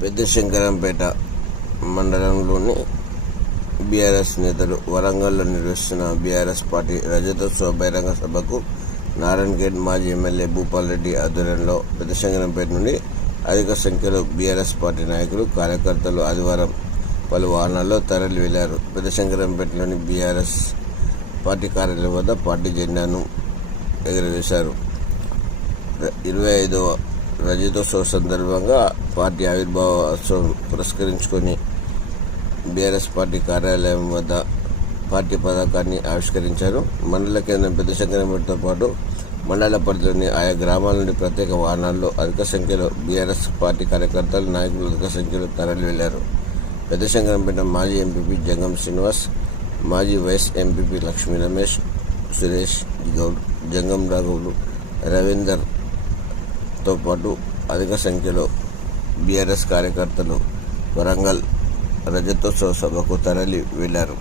పెద్దశంకరంపేట మండలంలోని బీఆర్ఎస్ నేతలు వరంగల్లో నిర్వహిస్తున్న బీఆర్ఎస్ పార్టీ రజతోత్సవ బహిరంగ సభకు నారాయణఖేడ్ మాజీ ఎమ్మెల్యే భూపాల్ రెడ్డి ఆధ్వర్యంలో పెద్దశంకరంపేట నుండి అధిక సంఖ్యలో బీఆర్ఎస్ పార్టీ నాయకులు, కార్యకర్తలు ఆదివారం పలు వాహనాల్లో తరలి వెళ్లారు. పెద్దశంకరంపేటలోని బీఆర్ఎస్ పార్టీ కార్యాలయం వద్ద పార్టీ జెండాను ఎగురవేశారు. 25వ రజతోత్సవ సందర్భంగా పార్టీ ఆవిర్భావోత్సవం పురస్కరించుకొని బీఆర్ఎస్ పార్టీ కార్యాలయం వద్ద పార్టీ పతాకాన్ని ఆవిష్కరించారు. మండల కేంద్రం పెద్దశంకరంపేటతో పాటు మండల పరిధిలోని ఆయా గ్రామాల నుండి ప్రత్యేక వాహనాల్లో అధిక సంఖ్యలో బీఆర్ఎస్ పార్టీ కార్యకర్తలు, నాయకులు అధిక సంఖ్యలో తరలి వెళ్లారు. పెద్దశంకరంపేట మాజీ ఎంపీపీ జంగం శ్రీనివాస్, మాజీ వైస్ ఎంపీపీ లక్ష్మీ రమేష్, సురేష్ గౌడ్, జంగం రాఘవులు, రవీందర్తో పాటు అధిక సంఖ్యలో బీఆర్ఎస్ కార్యకర్తలు వరంగల్ రజతోత్సవ సభకు తరలి వెళ్లారు.